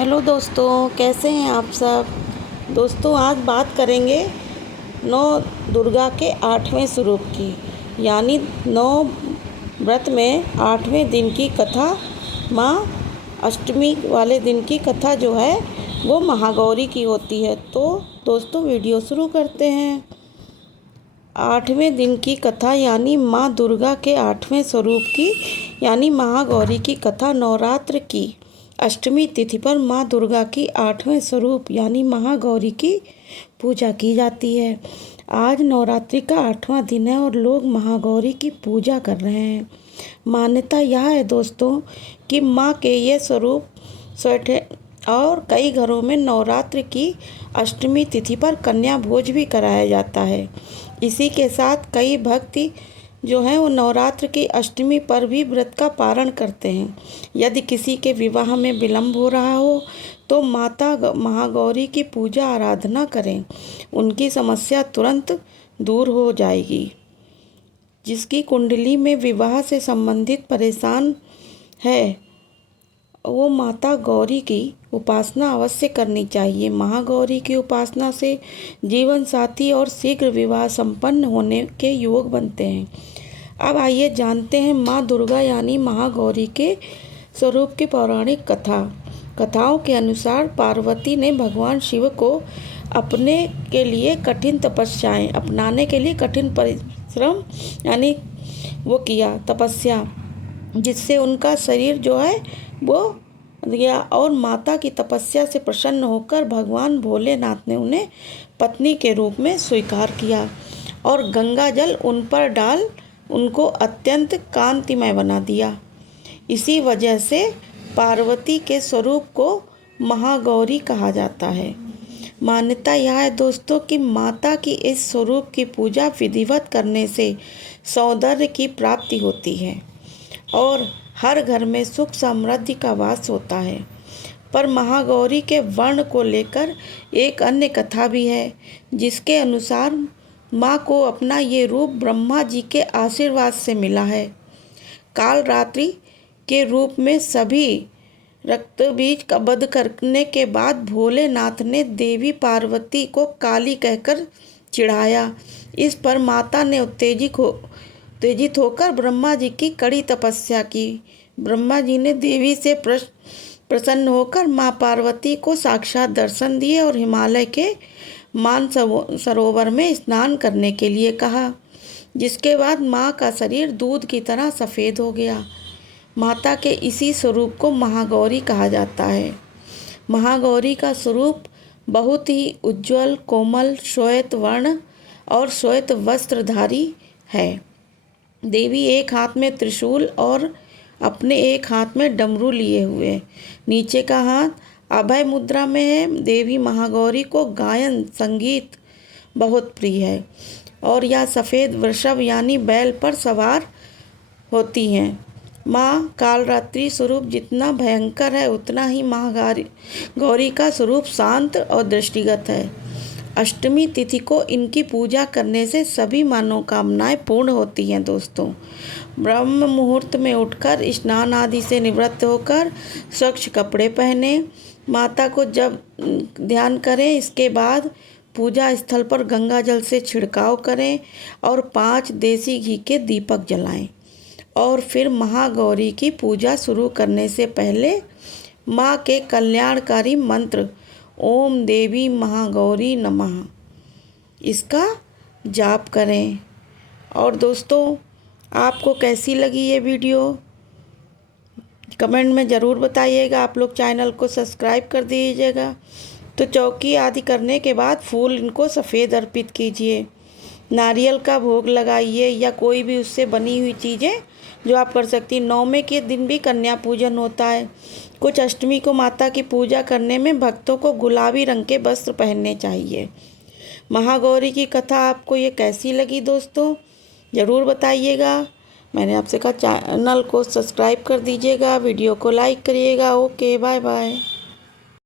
Hello दोस्तों, कैसे हैं आप सब। दोस्तों, आज बात करेंगे नौ दुर्गा के 8वें स्वरूप की, यानी 9 व्रत में 8वें दिन की कथा। माँ अष्टमी वाले दिन की कथा जो है वो महागौरी की होती है। तो दोस्तों, वीडियो शुरू करते हैं। 8वें दिन की कथा यानी माँ दुर्गा के 8वें स्वरूप की यानी महागौरी की कथा नवरात्र की अष्टमी तिथि पर माँ दुर्गा की 8वें स्वरूप यानी महागौरी की पूजा की जाती है। आज नवरात्रि का 8वां दिन है और लोग महागौरी की पूजा कर रहे हैं। मान्यता यह है दोस्तों कि माँ के ये स्वरूप स्वयं और कई घरों में नवरात्र की अष्टमी तिथि पर कन्या भोज भी कराया जाता है। इसी के साथ कई भक्ति जो हैं वो नवरात्र की अष्टमी पर भी व्रत का पारण करते हैं। यदि किसी के विवाह में विलम्ब हो रहा हो तो माता महागौरी की पूजा आराधना करें, उनकी समस्या तुरंत दूर हो जाएगी। जिसकी कुंडली में विवाह से संबंधित परेशान है वो माता गौरी की उपासना अवश्य करनी चाहिए। महागौरी की उपासना से जीवन साथी और शीघ्र विवाह संपन्न होने के योग बनते हैं। अब आइए जानते हैं माँ दुर्गा यानी महागौरी के स्वरूप की पौराणिक कथा। कथाओं के अनुसार पार्वती ने भगवान शिव को अपनाने के लिए कठिन परिश्रम यानी वो किया तपस्या, जिससे उनका शरीर जो है वो दिया और माता की तपस्या से प्रसन्न होकर भगवान भोलेनाथ ने उन्हें पत्नी के रूप में स्वीकार किया और गंगा जल उन पर डाल उनको अत्यंत कांतिमय बना दिया। इसी वजह से पार्वती के स्वरूप को महागौरी कहा जाता है। मान्यता यह है दोस्तों कि माता की इस स्वरूप की पूजा विधिवत करने से सौंदर्य की प्राप्ति होती है और हर घर में सुख समृद्धि का वास होता है। पर महागौरी के वर्ण को लेकर एक अन्य कथा भी है, जिसके अनुसार माँ को अपना ये रूप ब्रह्मा जी के आशीर्वाद से मिला है। काल रात्रि के रूप में सभी रक्त बीज का वध करने के बाद भोलेनाथ ने देवी पार्वती को काली कहकर चिढ़ाया। इस पर माता ने उत्तेजित होकर ब्रह्मा जी की कड़ी तपस्या की। ब्रह्मा जी ने देवी से प्रसन्न होकर माँ पार्वती को साक्षात दर्शन दिए और हिमालय के मान सरोवर में स्नान करने के लिए कहा, जिसके बाद माँ का शरीर दूध की तरह सफ़ेद हो गया। माता के इसी स्वरूप को महागौरी कहा जाता है। महागौरी का स्वरूप बहुत ही उज्ज्वल, कोमल, श्वेत वर्ण और श्वेत वस्त्रधारी है। देवी एक हाथ में त्रिशूल और अपने एक हाथ में डमरू लिए हुए, नीचे का हाथ अभय मुद्रा में है। देवी महागौरी को गायन संगीत बहुत प्रिय है और यह सफ़ेद वृषभ यानी बैल पर सवार होती हैं। माँ कालरात्रि स्वरूप जितना भयंकर है उतना ही महागौरी का स्वरूप शांत और दृष्टिगत है। अष्टमी तिथि को इनकी पूजा करने से सभी मनोकामनाएं पूर्ण होती हैं। दोस्तों, ब्रह्म मुहूर्त में उठकर स्नान आदि से निवृत्त होकर स्वच्छ कपड़े पहने माता को जब ध्यान करें, इसके बाद पूजा स्थल पर गंगा जल से छिड़काव करें और 5 देसी घी के दीपक जलाएं और फिर महागौरी की पूजा शुरू करने से पहले माँ के कल्याणकारी मंत्र ओम देवी महागौरी नमः इसका जाप करें। और दोस्तों, आपको कैसी लगी ये वीडियो कमेंट में ज़रूर बताइएगा। आप लोग चैनल को सब्सक्राइब कर दीजिएगा। तो चौकी आदि करने के बाद फूल इनको सफ़ेद अर्पित कीजिए, नारियल का भोग लगाइए या कोई भी उससे बनी हुई चीज़ें जो आप कर सकती हैं। 9वें के दिन भी कन्या पूजन होता है। कुछ अष्टमी को माता की पूजा करने में भक्तों को गुलाबी रंग के वस्त्र पहनने चाहिए। महागौरी की कथा आपको ये कैसी लगी दोस्तों, ज़रूर बताइएगा। मैंने आपसे कहा चैनल को सब्सक्राइब कर दीजिएगा, वीडियो को लाइक करिएगा। Okay, bye bye.